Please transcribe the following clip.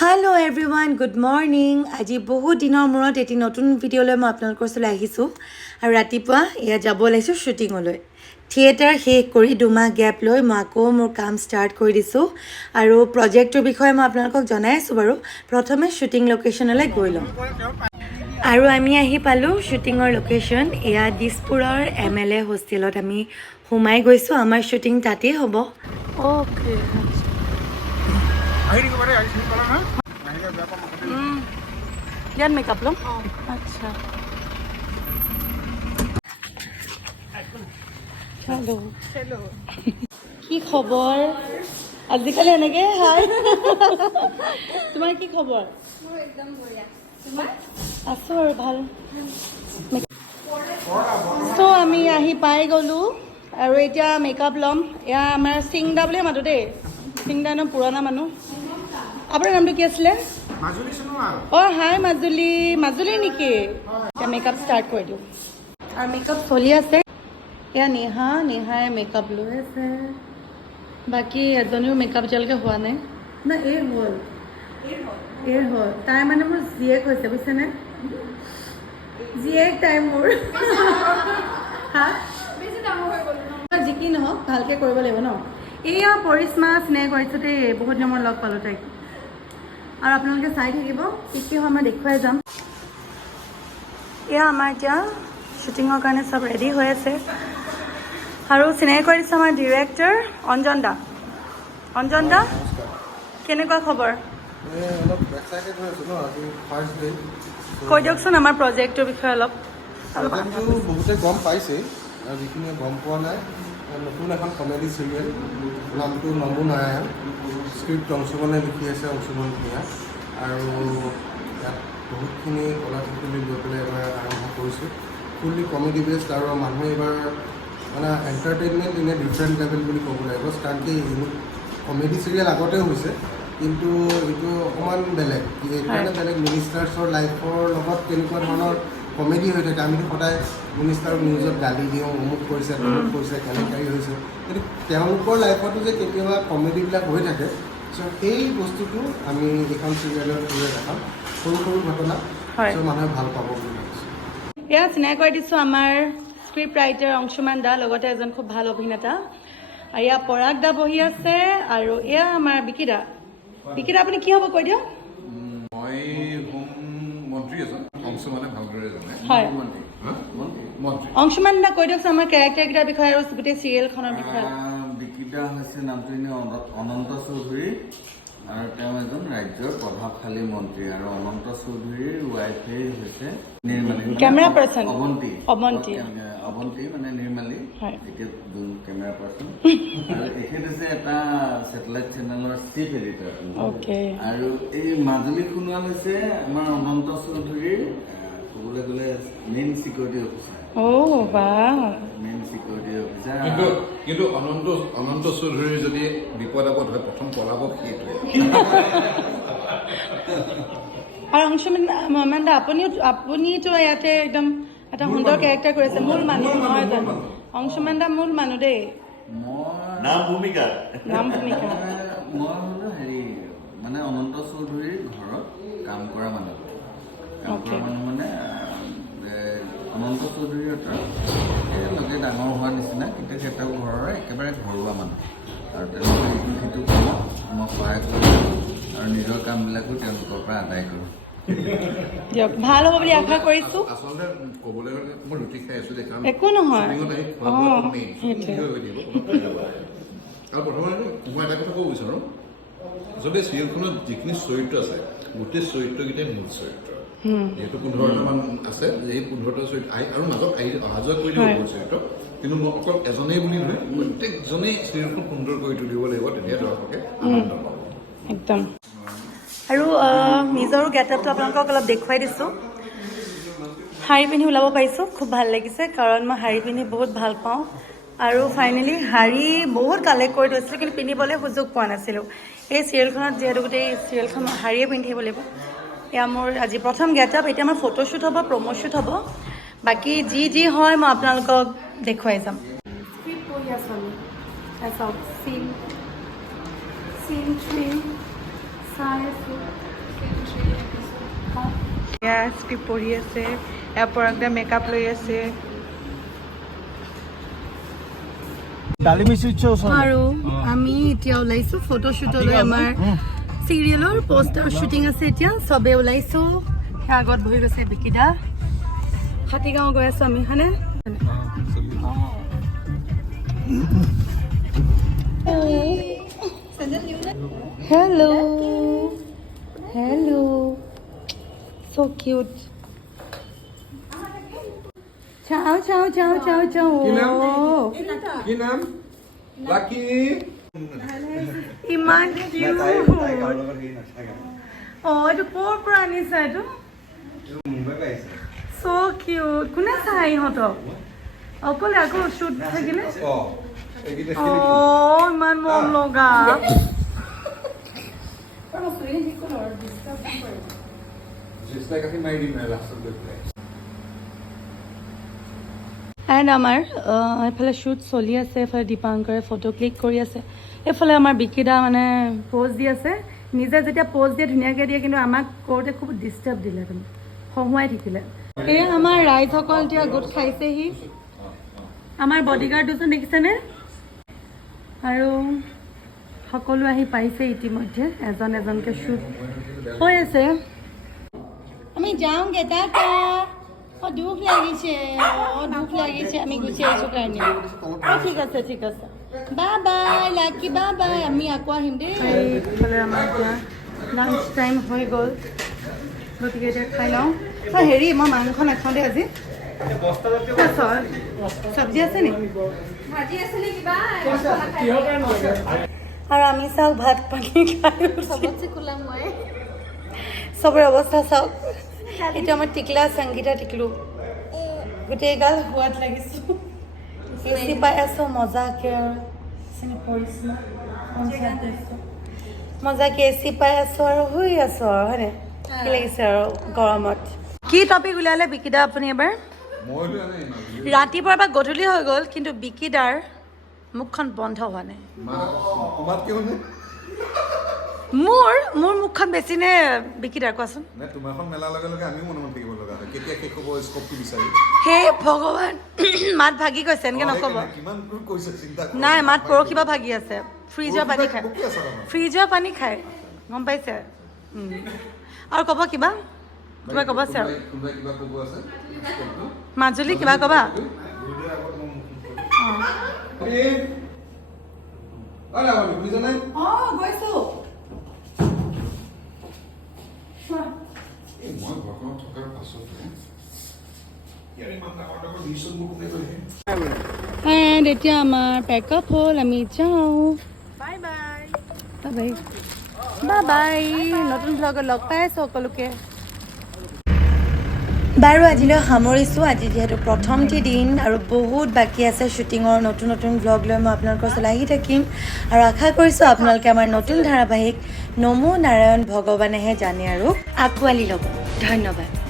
Hello' everyone good morning আজি বহুত দিনৰ মূৰত এটি নতুন ভিডিঅ'লৈ মই আপোনালোকৰ ওচৰলৈ আহিছোঁ আৰু ৰাতিপুৱা এয়া যাব ওলাইছোঁ শ্বুটিঙলৈ থিয়েটাৰ শেষ কৰি 2 মাহ গেপ লৈ মই আকৌ মোৰ কাম ষ্টাৰ্ট কৰি দিছোঁ আৰু প্ৰজেক্টটোৰ বিষয়ে মই আপোনালোকক জনাই আছোঁ বাৰু প্ৰথমে শ্বুটিং লোকেশ্যনলৈ গৈ লওঁ আৰু আমি আহি পালোঁ শ্বুটিঙৰ লোকেশ্যন এয়া দিছপুৰৰ MLA হোষ্টেলত আমি সোমাই গৈছোঁ আমাৰ শ্বুটিং তাতেই হ'ব অ'কে ইয়াত মেকআপ ল'ম আচ্ছা হেল্ল' কি খবৰ আজিকালি এনেকৈ হাই তোমাৰ কি খবৰ আছোঁ আৰু ভাল চ' আমি আহি পাই গ'লোঁ আৰু এতিয়া মেকআপ ল'ম এয়া আমাৰ সিংদা বুলিয়ে মাতোঁ দেই সিংদা একদম পুৰণা মানুহ আপোনাৰ নামটো কি আছিলে অঁ হাই মাজুলী নেকি এতিয়া মেকআপ ষ্টাৰ্ট কৰি দিওঁ আৰু মেকআপ চলি আছে এয়া নেহাই মেকআপ লৈ আছে বাকী এজনীও মেকআপ এতিয়ালৈকে হোৱা নাই না এই হ'ল তাই মানে মোৰ জীয়েক হৈছে বুজিছেনে জীয়েক তাই মোৰ হা যি কি নহওক ভালকৈ কৰিব লাগিব ন এয়া পৰিস্মা স্নেহ কৰিছোঁ দেই বহুত দিনৰ মূৰত লগ পালোঁ তাইক আৰু আপোনালোকে চাই থাকিব কি হয় মই দেখুৱাই যাম এয়া আমাৰ এতিয়া শ্বুটিঙৰ কাৰণে চব ৰেডি হৈ আছে আৰু চিনাকি কৰি দিছোঁ আমাৰ ডিৰেক্টৰ অঞ্জন দা কেনেকুৱা খবৰ কৈ দিয়কচোন আমাৰ প্ৰজেক্টটোৰ বিষয়ে অলপ বহুতে গম পাইছে আৰু যিখিনিয়ে গম পোৱা নাই নতুন এখন কমেডি চিৰিয়েল নামটো নমু নাৰায়ণ স্ক্ৰিপ্ট অংশুমানে লিখি আছে অংশুমান ভূঞা আৰু ইয়াত বহুতখিনি কলা শিকলি লৈ পেলাই এবাৰ আৰম্ভ কৰিছোঁ ফুল্লি কমেডি বেছড আৰু মানুহে এইবাৰ মানে entertainment in a different level বুলি ক'ব লাগিব কাৰণ কি কমেডি চিৰিয়েল আগতেও হৈছে কিন্তু এইটো অকণমান বেলেগ এইকাৰণে বেলেগ মিনিষ্টাৰ্ছৰ লাইফৰ লগত কেনেকুৱা ধৰণৰ কমেডি হৈ থাকে আমি সদায় মিনিষ্টাৰক নিউজত গালি দিওঁ অমুক কৰিছে তমুক কৰিছে কেলেংকাৰী হৈছে কিন্তু তেওঁলোকৰ লাইফতো যে কেতিয়াবা কমেডিবিলাক হৈ থাকে চ' সেই বস্তুটো আমি এইখন চিৰিয়েলৰ থ্ৰুৰে দেখাম সৰু ঘটনা চ' মানুহে ভাল পাব বুলি ভাবিছোঁ এয়া চিনাকি কৰি দিছোঁ আমাৰ স্ক্ৰিপ্ট ৰাইটাৰ অংশুমান দা লগতে এজন খুব ভাল অভিনেতা আৰু এয়া পৰাগ দা বহি আছে আৰু এয়া আমাৰ বিকি দা আপুনি কি হ'ব কৈ দিয়ক মই হোম মন্ত্ৰী এজন অংশুমানে ভালদৰে জানে হয় মন্ত্ৰী অংশুমান দা কৈ দিয়কচোন আমাৰ কেৰেক্টাৰকেইটাৰ বিষয়ে আৰু গোটেই চিৰিয়েলখনৰ বিষয়ে বিকিতা হৈছে নামটো এনে অনন্ত চৌধুৰী আৰু তেওঁ এজন ৰাজ্যৰ প্ৰভাৱশালী মন্ত্ৰী আৰু অনন্ত চৌধুৰীৰ ৱাইফেই হৈছে নিৰ্মালী কেমেৰা পাৰ্চন অৱন্তী মানে নিৰ্মালী এতিয়া কেমেৰা পাৰ্চন আৰু এখেত হৈছে এটা ছেটেলাইট চেনেলৰ চিফ এডিটৰ আৰু এই মাজুলী সোণোৱাল হৈছে আমাৰ অনন্ত চৌধুৰীৰ ক'বলৈ গ'লে main security officer main security officer কিন্তু অনন্ত চৌধুৰীৰ যদি বিপদ আপদ হয় প্ৰথম পলাব সেইটোৱে আৰু অংশুমান দা আপুনিতো ইয়াতে একদম এটা সুন্দৰ কেৰেক্টাৰ কৰিছে মূল মানুহ নহয় জানো অংশুমান দা মূল মানুহ দেই নাম ভূমিকা মই হ'লো হেৰি মানে অনন্ত চৌধুৰীৰ ঘৰত কাম কৰা মানুহ মানে অনন্ত চৌধুৰীৰ লগে ডাঙৰ হোৱাৰ নিচিনা কিন্তু সিহঁতৰ ঘৰৰ একেবাৰে ঘৰুৱা মানুহ আৰু তেওঁলোকে ইটো সিটো কামত মই সহায় কৰোঁ আৰু নিজৰ কামবিলাকো তেওঁলোকৰ পৰা আদায় কৰোঁ দিয়ক ভাল হ'ব বুলি আশা কৰিছোঁ আচলতে ক'বলৈ গ'লে মই ৰুটি খাই আছোঁ দেই কাৰণ একো নহয় আৰু প্ৰথমতে মই এটা কথা ক'ব বিচাৰোঁ আচলতে চিৰিয়েলখনত যিখিনি চৰিত্ৰ আছে গোটেই চৰিত্ৰকেইটাই মূল চৰিত্ৰ যিহেতু 15টামান আছে এই 15টা চৰিত্ৰ আৰু মাজত অহা যোৱা কৰি দিব চৰিত্ৰ কিন্তু মই অকল এজনেই বুলি নহয় প্ৰত্যেকজনেই চিৰিয়েলখন সুন্দৰ কৰি তুলিব লাগিব তেতিয়া দৰ্শকে আনন্দ পাব একদম আৰু নিজৰো গেটআপটো আপোনালোকক অলপ দেখুৱাই দিছোঁ শাৰী পিন্ধি ওলাব পাৰিছোঁ খুব ভাল লাগিছে কাৰণ মই শাৰী পিন্ধি বহুত ভাল পাওঁ আৰু ফাইনেলি শাৰী বহুত কালেক্ট কৰি থৈছিলোঁ কিন্তু পিন্ধিবলৈ সুযোগ পোৱা নাছিলোঁ এই চিৰিয়েলখনত যিহেতু গোটেই চিৰিয়েলখন শাৰীয়ে পিন্ধিব লাগিব এয়া মোৰ আজি প্ৰথম গেটআপ এতিয়া আমাৰ ফটোশ্বুট হ'ব প্ৰম'শ্বুট হ'ব বাকী যি হয় মই আপোনালোকক দেখুৱাই যাম স্ক্ৰিপ্ট পঢ়ি আছোঁ আমি চাওক চিন 3 স্ক্ৰিপ্ট পঢ়ি আছে, ইয়াৰ পৰা একদম মেকআপ লৈ আছে। আৰু আমি এতিয়া ওলাইছো ফটোশ্বুটলৈ। আমাৰ চিৰিয়েলৰ পোষ্টাৰ শ্বুটিং আছে এতিয়া, চবে ওলাইছো। আগত বহি গৈছে বিকিদা। হাতীগাঁও গৈ আছো আমি, হয়নে? Hello' hello' so cute. Ciao, ciao, ciao, ciao, ciao. কি নাম? লাকি। ইমান cute. এইটো ক'ৰ পৰা আনিছা এইটো? so cute. কোনে চাই ইহঁতক? অকলে আকৌ শ্বুট থাকিলে? ইমান মৰম লগা। এণ্ড আমাৰ এইফালে শ্বুট চলি আছে, এইফালে দীপাংকৰে ফটো ক্লিক কৰি আছে, এইফালে আমাৰ বিকিদা মানে প'জ দি আছে। নিজে যেতিয়া প'জ দিয়ে ধুনীয়াকৈ দিয়ে, কিন্তু আমাক কৰোঁতে খুব ডিষ্টাৰ্ব দিলে, তুমি হহুৱাই থাকিলে। এয়া আমাৰ ৰাইজসকল এতিয়া গোট খাইছেহি। আমাৰ বডিগাৰ্ড দুজন দেখিছেনে? আৰু সকলো আহি পাইছে ইতিমধ্যে, এজন এজনকৈ শ্বুট হৈ আছে। আমি যাওঁগে, টাটা। দুখ লাগিছে, দুখ লাগিছে, আমি গুচি আহিছোঁ কাৰণে। ঠিক আছে, ঠিক আছে, বাই বাই লাকি, বাই বাই। আমি আকৌ আহিম দেই। এইফালে আমাৰ এতিয়া লাঞ্চ টাইম হৈ গ'ল, গতিকে এতিয়া খাই লওঁ। হেৰি, মই মাংস নাখাওঁ দেই আজি। চব্জি আছে নেকি? আৰু আমি চাওক ভাত পানী খাই চবৰে অৱস্থা চাওক। এইটো আমাৰ টিকলা সংগীতা টিকলু, গোটেই গাল সোৱাদ লাগিছোঁ। এচি পাই আছোঁ মজাকে, মজাকে এচি পাই আছোঁ আৰু শুই আছোঁ আৰু, হয়নে? কি লাগিছে আৰু গৰমত। কি টপিক উলিয়ালে বিকিদা আপুনি এবাৰ? ৰাতিপুৱাৰ পৰা গধূলি হৈ গ'ল, কিন্তু বিকিদাৰ মুখখন বন্ধ হোৱা নাই। মোৰ মুখখন বেছি নে বিকিদাৰ, কোৱাচোন? হে ভগৱান, মাত ভাগি গৈছে, এনেকে নক'ব। নাই, মাত পৰহি পৰা ভাগি আছে। ফ্ৰিজৰ পানী খায়, ফ্ৰিজৰ পানী খায়, গম পাইছে? আৰু ক'ব কিবা ক'ব আছে আৰু? মাজুলী কিবা ক'বা? গৈছো। এণ্ড এতিয়া আমাৰ পেকআপ হ'ল, আমি যাওঁ। বাই বাই, বাই বাই, বাই। নতুন ব্লগত লগ পাই আছোঁ সকলোকে। বাৰু আজিলৈ সামৰিছোঁ। আজি যিহেতু প্ৰথমটি দিন আৰু বহুত বাকী আছে শ্বুটিঙৰ, নতুন নতুন ব্লগ লৈ মই আপোনালোকৰ ওচৰলৈ আহি থাকিম। আৰু আশা কৰিছোঁ আপোনালোকে আমাৰ নতুন ধাৰাবাহিক নমো নাৰায়ণ ভগৱানেহে জানে আৰু আঁকোৱালি ল'ব। ধন্যবাদ।